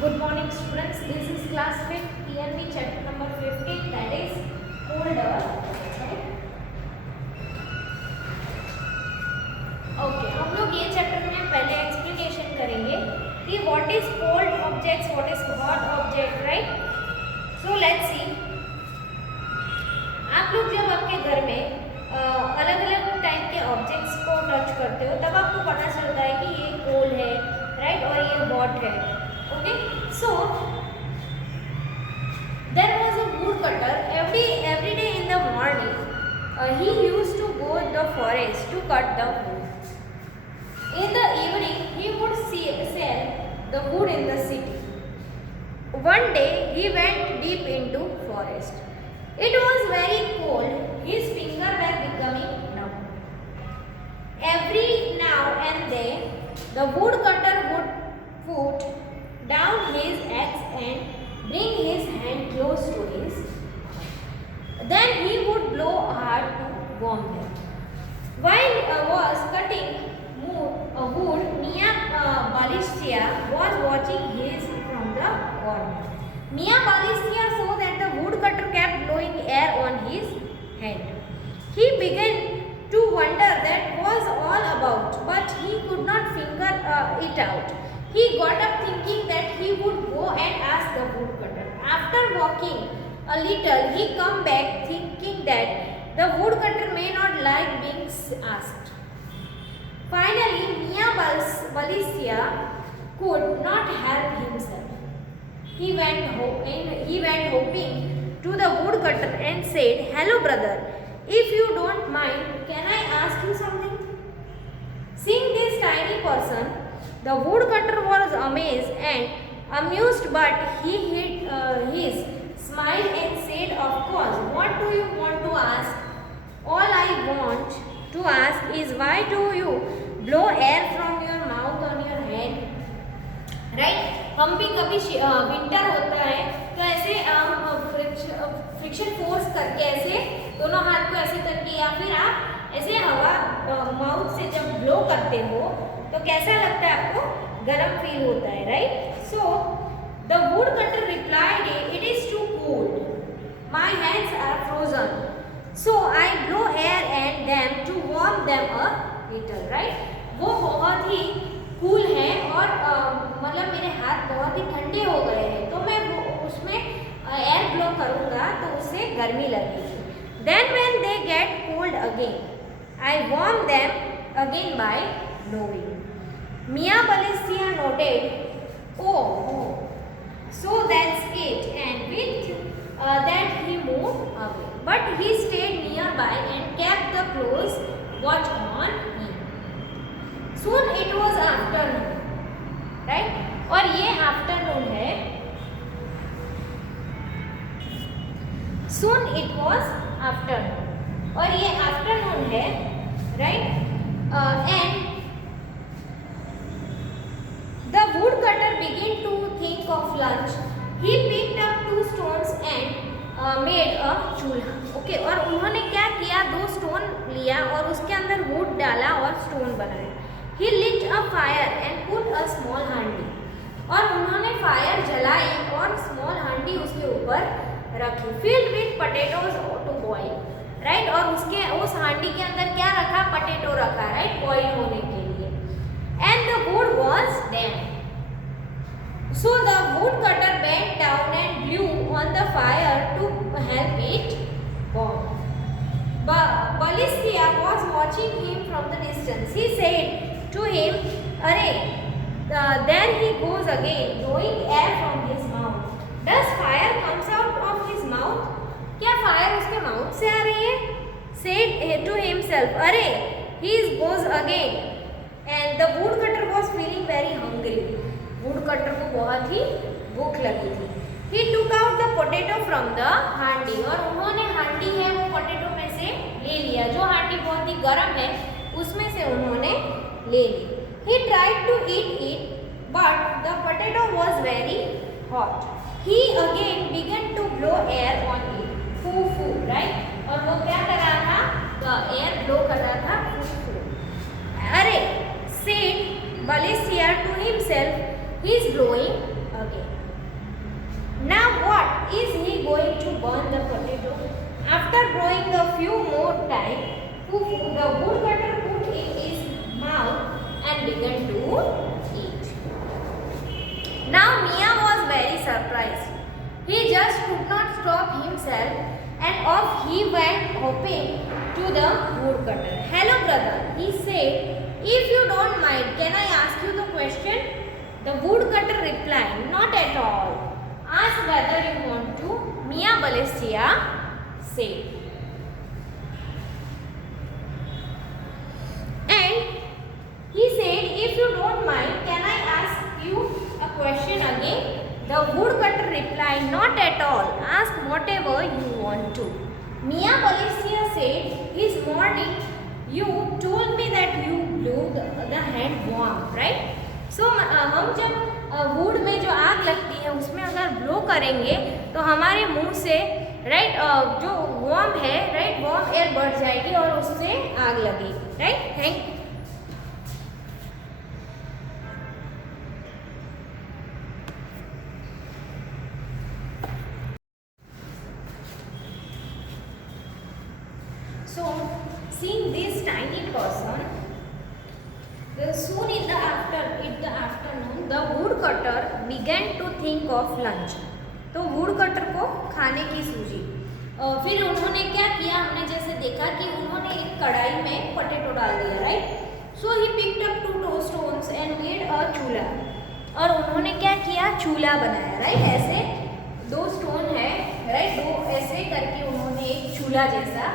Good morning students, this is class 5th TNV chapter number 15, that is folder. Okay हम लोग ये chapter में पहले एक्सप्लेनेशन करेंगे कि what is cold objects, what is hot object, right. So let's see. आप लोग जब आपके घर में अलग अलग टाइप के ऑब्जेक्ट्स को टच करते हो तब आपको पता चलता है कि ये कोल्ड है, राइट, और ये हॉट है. Okay, so there was a woodcutter. Every day in the morning, he used to go in the forest to cut the wood. In the evening, he would sell the wood in the city. One day, he went deep into forest. It was very cold. His fingers were becoming numb. Every now and then, the woodcutter would put down his axe and bring his hand close to his. Then he would blow hard to warm them. While was cutting wood, Mia Balistya was watching his from the corner. Mia Balistya saw that the woodcutter kept blowing air on his hand. He began to wonder that was all about, but he could not figure it out. He got up thinking that he would go and ask the woodcutter. After walking a little, he come back thinking that the woodcutter may not like being asked. Finally, Mia Balistya could not help himself. He went hopping to the woodcutter and said, "Hello, brother. If you don't mind, can I ask you something?" Seeing this tiny person, the woodcutter was amazed and amused, but he hid his smile and said, "Of course, what do you want to ask?" "All I want to ask is why do you blow air from your mouth on your head?" Right, हम भी कभी winter होता है तो ऐसे friction force करके ऐसे दोनों हाथ को ऐसे करके या फिर आप ऐसे हवा माउथ से जब ब्लो करते हो तो कैसा लगता है आपको? गरम फील होता है, right. So the woodcutter replied, "it is too cold. My hands are frozen. So I blow air at them to warm them a little." Right, वो बहुत ही कूल है और मतलब मेरे हाथ बहुत ही ठंडे हो गए हैं तो मैं वो उसमें एयर ब्लो करूँगा तो उससे गर्मी लगेगी. Then when they get cold again I warm them again by blowing. Mia Balistya nodded. Oh, so that's it. And with that he moved away. But he stayed nearby and kept the close watch on him. Soon it was afternoon, right? और ये afternoon है. Soon it was afternoon. और ये afternoon है, right? And the woodcutter began to think of lunch. He picked up 2 stones and made a चूल्हा. Okay, और उन्होंने क्या किया? 2 स्टोन लिया और उसके अंदर वुड डाला और स्टोन बनाया. He lit a fire and put a small handi. और उन्होंने फायर जलाई और स्मॉल हांडी उसके ऊपर रखी. Filled with potatoes to boil. Right, और उसके उस हांडी के अंदर क्या रखा? पटेटो रखा, राइट, बॉईल होने के लिए. And the wood was damp. So the woodcutter bent down and blew on the fire to help it burn. Balistya was watching him from the distance. He said to him, "Arey, there he goes again, blowing air from his mouth. Does fire comes out of his mouth?" क्या fire उसके mouth से आ रही है? Said to himself, "Arey, he goes again." And the woodcutter was feeling very hungry. woodcutter को बहुत ही भूख लगी थी. He took out the potato from the handi. और उन्होंने हांडी है वो पोटैटो में से ले लिया. जो हांडी बहुत ही गर्म है उसमें से उन्होंने ले ली. He tried to eat it, but the potato was very hot. He again began to blow air on it. Foo foo, right? और वो क्या कर रहा था? एयर ब्लो कर रहा था. फू फू. अरे, said Balistya to himself, he is blowing again. Now what is he going to burn the potato? After growing a few more time, the woodcutter put in his mouth and began to eat. Now Mia was very surprised. He just could not stop himself and off he went hopping to the woodcutter. Hello brother, he said, if you don't mind, can I ask you the question? The woodcutter replied, not at all. Ask whether you want to, Mia Balestier said. And he said, if you don't mind, can I ask you a question again? The woodcutter replied, not at all. Ask whatever you want to. Mia Balestier said, this morning you told me that you blew the hand warm, right? So हम जब would में जो आग लगती है उसमें अगर blow करेंगे तो हमारे मुंह से राइट जो वार्म है राइट वार्म एयर बढ़ जाएगी और उससे आग लगेगी right. Thank you. So seeing this tiny person, soon in the afternoon, the woodcutter began to think of lunch. तो woodcutter को खाने की सूझी. फिर उन्होंने क्या किया, हमने जैसे देखा कि उन्होंने एक कढ़ाई में पोटैटो डाल दिया right. So he picked up 2 stones and made a चूल्हा. और उन्होंने क्या किया, चूल्हा बनाया राइट. ऐसे 2 स्टोन है राइट, 2 ऐसे करके उन्होंने एक चूल्हा जैसा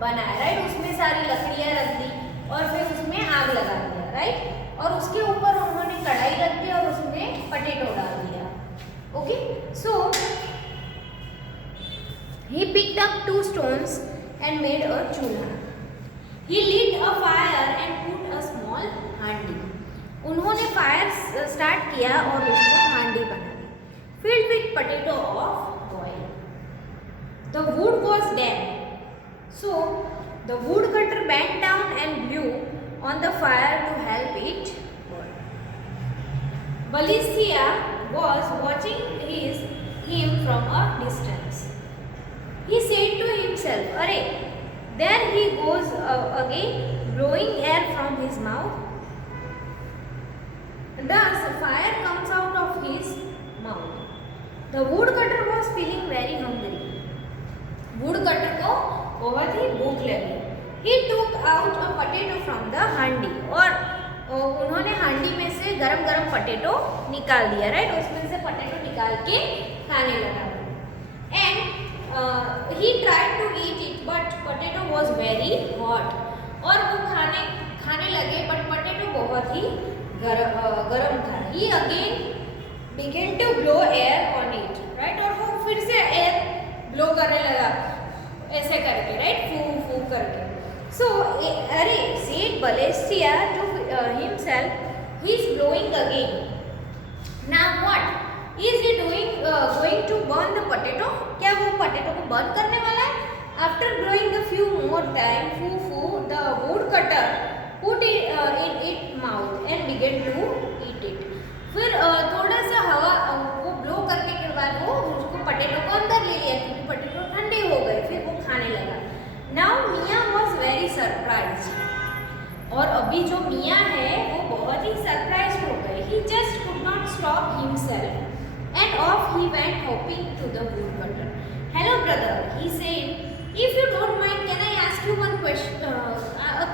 बनाया राइट. उसमें सारी लकड़ियाँ रख दी और फिर उसमें आग लगा दिया राइट. और उसके ऊपर उन्होंने कढ़ाई रख दी और उसमें पोटैटो डाल दिया. Okay, so he picked up 2 stones and made a chulha. He lit a fire and put a small handi. उन्होंने फायर स्टार्ट किया और उसको हांडी बना दी. Filled with potato of boil. The wood was damp. So the woodcutter bent down and blew on the fire to help it burn. Balestier was watching him from a distance. He said to himself, "Arey, there he goes again, blowing air from his mouth." Thus, fire comes out of his mouth. The woodcutter was feeling very hungry. woodcutter को बहुत ही भूख लगी. He took out a potato from the handi. और उन्होंने हांडी में से गरम गरम पोटैटो निकाल दिया राइट. उसमें से पोटैटो निकाल के खाने लगा. And he tried to eat it but potato was very hot. और वो खाने लगे बट पोटैटो बहुत ही गरम था. He again began to blow air on it right. और वो फिर से एयर ब्लो करने लगा ऐसे करके राइट, फू फू करके. सो अरे said Balestier to himself, he is blowing again. Now what is he doing? Going to burn the potato? क्या वो पोटैटो को बर्न करने वाला है? After blowing a few more time, foo foo, the woodcutter put it in its mouth and began to eat it. फिर थोड़ा सा हवा वो ब्लो करने के बाद वो उसको पोटैटो को अंदर ले लिया क्योंकि पोटैटो ठंडे हो गए. फिर वो खाने लगा. Now Mia was very surprised. और अभी जो मिया है वो बहुत ही सरप्राइज हो गए. He just could not stop himself and off he went hopping to the woodcutter. Hello brother, he said, if you don't mind, can I ask you a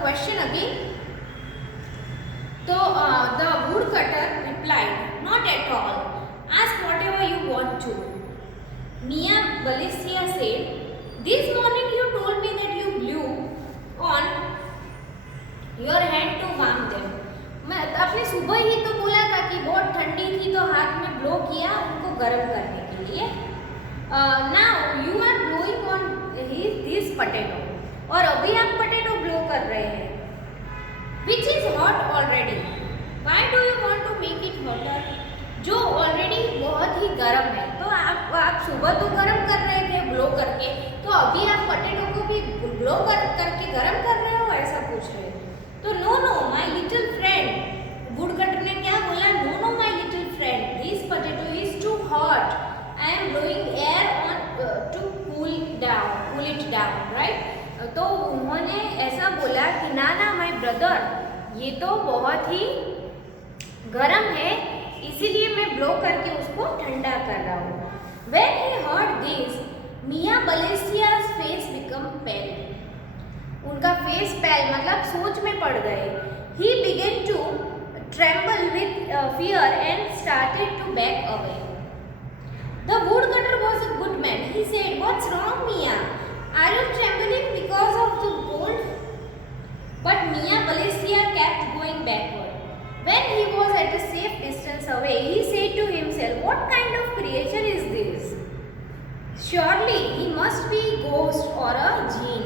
question again? So the woodcutter replied, not at all. Ask whatever you want to. Mia Balestier said, this morning you told me that you blew on your hand to warm them. आपने सुबह ही तो बोला था कि बहुत ठंडी थी तो हाथ में ब्लो किया उनको गर्म करने के लिए. Now you are blowing on this potato. और अभी आप पोटैटो ब्लो कर रहे हैं which is hot already. Why do you want to make it hotter? जो ऑलरेडी बहुत ही गर्म है. तो आप सुबह तो गर्म कर रहे थे ब्लो करके, तो अभी आप पोटैटो को भी ब्लो करके गर्म कर रहे हो ऐसा पूछ रहे हो. तो no my little friend, woodcutter ने क्या बोला, no my little friend, this potato is तो उन्होंने ऐसा बोला कि ना ना माय ब्रदर, ये तो बहुत ही गर्म है, इसीलिए मैं ब्लो करके उसको ठंडा कर रहा हूँ. When he heard this, Mia Balestia's face become pale. उनका फेस पेल मतलब सोच में पड़ गए. He began to tremble with fear and started to back away. The woodcutter was a good man. He said, "What's wrong, Mia? Are you trembling because of the cold?" But Mia Balestia kept going backward. When he was at a safe distance away, he said to himself, "What kind of creature is this? Surely he must be a ghost or a jinn."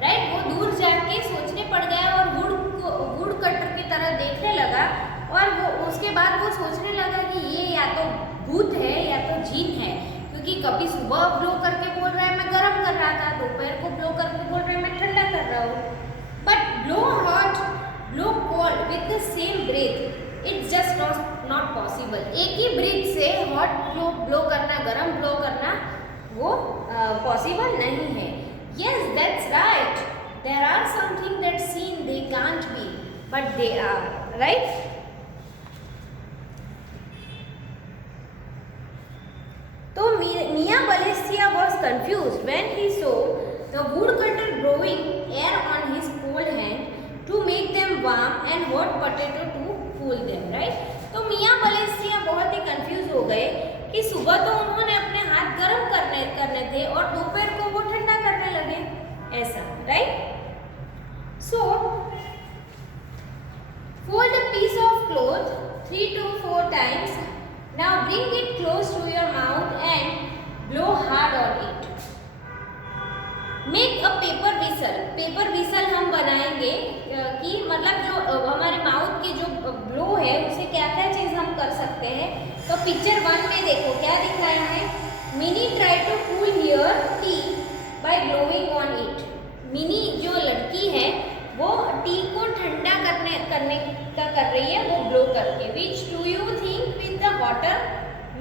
Right, वो दूर जाके सोचने पड़ गया और would cutter की तरह देखने लगा और वो उसके बाद वो सोचने लगा कि ये या तो भूत है या तो जीन है, क्योंकि कभी सुबह ब्लो करके बोल रहा है मैं गर्म कर रहा था, दोपहर को ब्लो करके बोल रहा है मैं ठंडा कर रहा हूँ. But blow hot blow cold with the same breath, it's just not possible. एक ही ब्रेथ से हॉट ब्लो करना, गर्म ब्लो करना वो पॉसिबल नहीं है. Yes, that's right. There are something that seen they can't be, but they are, right? So Mia Balestia was confused when he saw the woodcutter blowing air on his cold hand to make them warm and hot potato to cool them, right? तो मिया बलेस्टिया बहुत ही confuse हो गए कि सुबह तो उन्होंने अपने हाथ गर्म करने थे और दोपहर को वो ठंडा करने लगे, ऐसा, right? So fold a piece of cloth 3 to 4 times. Now bring it close to your mouth and blow hard on it. Make a paper whistle. Paper whistle हम बनाएंगे कि मतलब जो हमारे माउथ के जो ब्लो है उसे क्या क्या चीज़ हम कर सकते हैं. तो पिक्चर 1 में देखो क्या दिखाया है. Mini try to cool her tea by blowing on it. Mini जो लड़की है वो टी को ठंडा करने का कर रही है, वो ब्लो करके. Which do you think with the water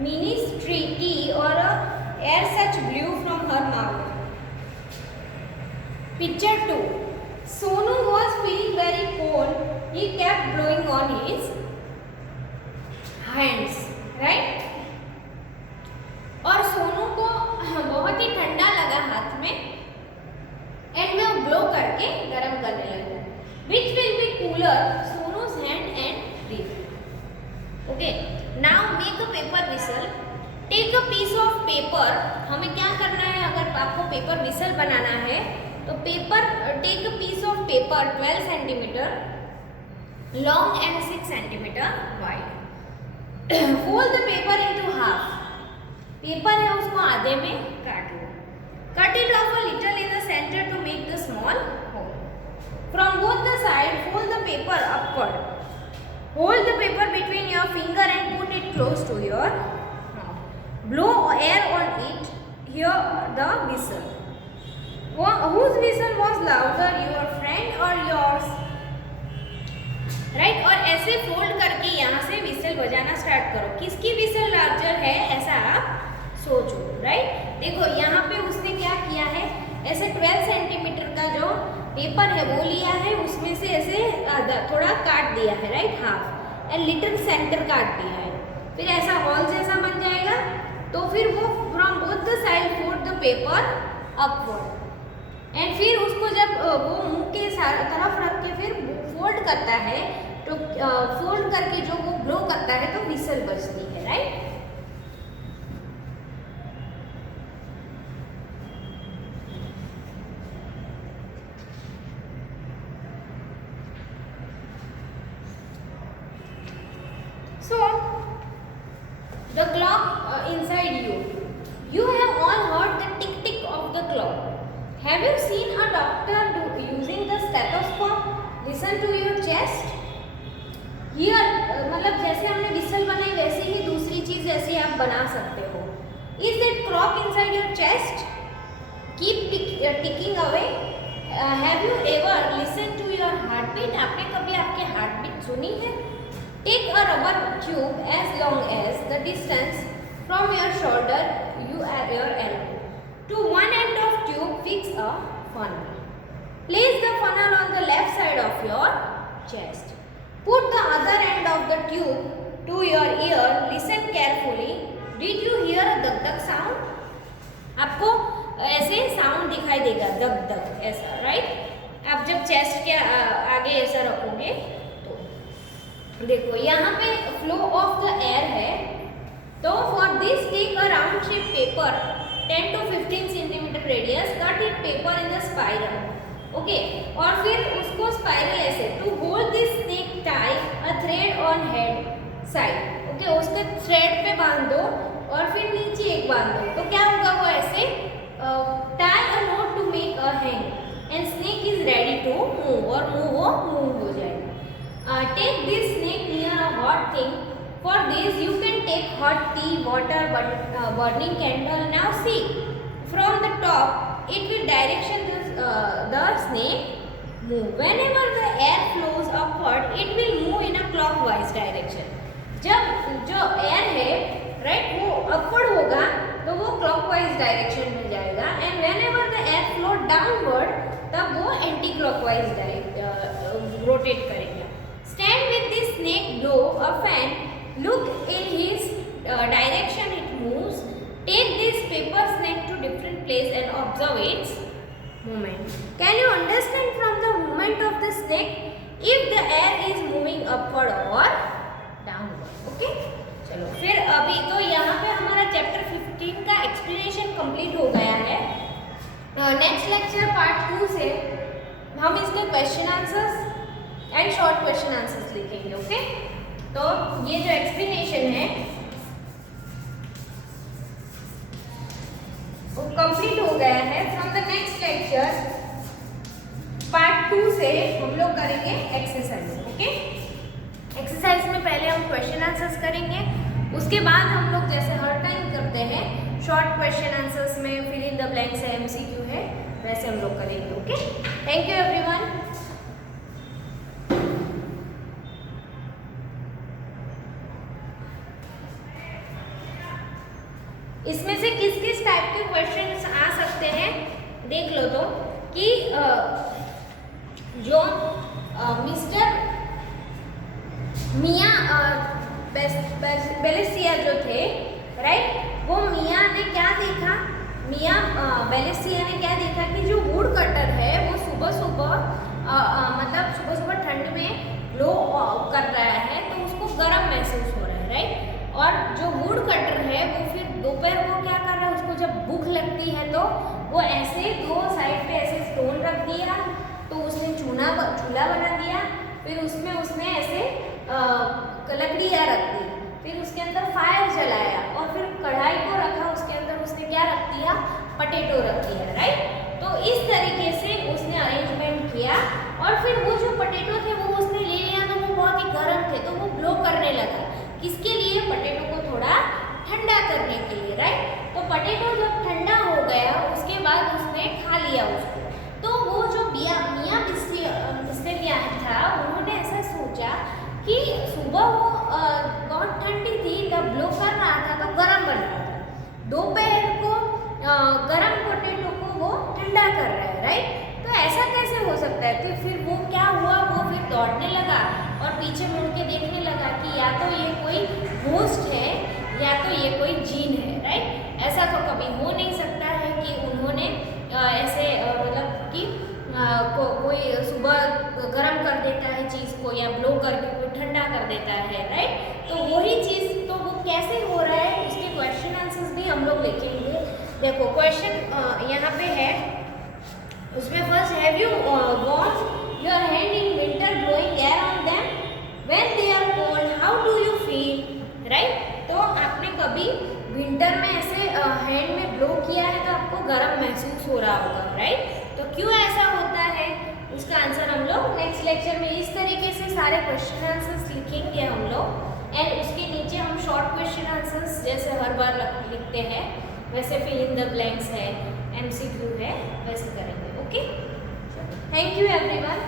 mini tea और air such blew from her mouth. Picture 2. Sonu was feeling very cold. He kept blowing on his hands, right? और सोनू को बहुत ही ठंडा लगा हाथ में and वो blow करके गरम करने लगा. Which will be cooler, Sonu's hand and breath. Okay. Now make a paper whistle. Take a piece of paper. हमें क्या करना है अगर आपको पेपर विसल बनाना है तो paper take a piece of paper 12 centimetre long and 6 centimetre wide. Fold the paper into half. Paper है उसको आधे में काट लो. Cut it off a little in the centre to make the small hole. From both the side fold the paper upward. Hold the paper between your finger and put it close to your mouth. Blow air on it. Hear the whistle. Whose whistle was louder, your friend or yours? Right, और ऐसे fold करके यहाँ से whistle बजाना start करो. किसकी whistle larger है ऐसा आप सोचो, राइट? देखो यहाँ पे उसने क्या किया है, ऐसे 12 सेंटीमीटर का जो पेपर है वो लिया है, उसमें से ऐसे आधा थोड़ा काट दिया है, right, half, and little centre काट दिया है. फिर ऐसा हॉल जैसा बन जाएगा. तो फिर वो from both the side fold the paper upward and फिर उसको जब वो मुंह के तरफ रख के फिर फोल्ड करता है तो फोल्ड करके जो वो ब्लो करता है तो विसल बजती है, right? So the clock inside you have all heard the tick tick of the clock. Have you seen a doctor using the stethoscope? Listen to your chest. Here, मतलब जैसे हमने विसल बनाई वैसे ही दूसरी चीज ऐसे आप बना सकते हो. Is that clock inside your chest? Keep ticking away. Have you ever listened to your heartbeat? आपने कभी आपके heartbeat सुनी है? Take a rubber tube as long as the distance from your shoulder, your elbow. To one end of tube fix a funnel. Place the funnel on the left side of your chest. Put the other end of the tube to your ear. Listen carefully. Did you hear a dug dug sound? आपको ऐसे sound दिखाई देगा, दग दग ऐसा, right. आप जब chest के आगे ऐसा रखोगे तो देखो यहाँ पे फ्लो ऑफ द एयर है। तो for this take a round shape paper 10 to 15 centimetre radius, cut it paper in the spiral, okay. और फिर उसको स्पाइरल ऐसे to hold this snake tie a thread on head side, okay. उसके thread पे बांध दो और फिर नीचे एक बांध दो, तो क्या होगा, वो ऐसे tie a knot to make a hang and snake is ready to move, और वो मूव हो जाएगा। Take this snake near a hot thing. For this you can take hot tea, water, burning candle. Now see from the top it will direction the snake move. Whenever the air flows upward it will move in a clockwise direction. जब जो air है, right, वो upward होगा तो वो clockwise direction में जाएगा, and whenever the air flow downward तब वो एंटी क्लॉकवाइज रोटेट करेगा। Stand with this snake blow a fan, look in his direction it moves. Take this paper snake to different place and observe its movement. Can you understand from the movement of the snake if the air is moving upward or downward? Okay? चलो फिर अभी तो यहाँ पे हमारा chapter 15 का explanation complete हो गया है। नेक्स्ट लेक्चर पार्ट 2 से हम इसके question answers and short question answers लिखेंगे, ओके। तो ये जो एक्सप्लेनेशन है वो कंप्लीट हो गया है। From the next lecture part 2 से हम लोग करेंगे एक्सरसाइज, ओके। एक्सरसाइज में पहले हम क्वेश्चन आंसर्स करेंगे, उसके बाद हम लोग जैसे हर टाइम करते हैं शॉर्ट क्वेश्चन आंसर्स में फिल इन द ब्लैंक्स है, एमसीक्यू है, वैसे हम लोग करेंगे, ओके। Thank you everyone. इसमें से किस किस टाइप के क्वेश्चंस आ सकते हैं देख लो। तो कि जो मिस्टर मियाँ बेलेसिया जो थे, राइट, वो मियाँ ने क्या देखा, मियाँ बेलेसिया ने क्या देखा कि जो वुड कटर है वो सुबह सुबह मतलब सुबह सुबह ठंड में ब्लो कर रहा है तो उसको गर्म महसूस हो रहा है, राइट। और जो वुड कटर है वो फिर दोपहर को क्या कर रहा है, उसको जब भूख लगती है तो वो ऐसे दो साइड पे ऐसे स्टोन रख दिया, तो उसने चूल्हा बना दिया, फिर उसमें उसने ऐसे लकड़ियाँ रख दी, फिर उसके अंदर फायर जलाया और फिर कढ़ाई को रखा, उसके अंदर उसने क्या रख दिया, पटेटो रख दिया, राइट। तो इस तरीके से उसने अरेंजमेंट किया और फिर वो जो पटेटो थे वो उसने ले लिया, तो वो बहुत ही गर्म थे, तो वो ब्लो करने लगा। किसके लिए? पटेटो को थोड़ा ठंडा करने के लिए, राइट। तो पटेटो जब ठंडा हो गया उसके बाद उसने खा लिया उसको। तो वो जो मियाँ बिस्टेलिया था उन्होंने ऐसा सोचा कि सुबह वो बहुत ठंडी थी तब ब्लो कर रहा था तो गर्म बन रहा था, दोपहर को गर्म पोटैटो को वो ठंडा कर रहा है, राइट। तो ऐसा कैसे हो सकता है? तो फिर वो क्या हुआ, वो फिर दौड़ने लगा और पीछे मुड़ के देखने लगा कि या तो ये कोई घोस्ट है या तो ये कोई जीन है, राइट। ऐसा तो कभी हो नहीं सकता है कि उन्होंने ऐसे मतलब कि कोई सुबह गर्म कर देता है चीज़ को या ब्लो करके कोई ठंडा कर देता है, राइट। तो वही चीज़ तो वो कैसे हो रहा है उसके क्वेश्चन आंसर्स भी हम लोग लिखेंगे। देखो क्वेश्चन यहाँ पे है, उसमें first, have you wash your hand in winter blowing air on them when they are cold, how do you feel, right. तो आपने कभी विंटर में ऐसे हैंड में ब्लो किया है तो आपको गर्म महसूस हो रहा होगा, राइट। तो क्यों ऐसा होता है उसका आंसर हम लोग नेक्स्ट लेक्चर में इस तरीके से सारे क्वेश्चन आंसर्स लिखेंगे हम लोग, एंड उसके नीचे हम शॉर्ट क्वेश्चन आंसर्स जैसे हर बार लिखते हैं वैसे फिल इन द ब्लैंक्स है, एमसीक्यू है, वैसे करेंगे, ओके। Thank you everyone.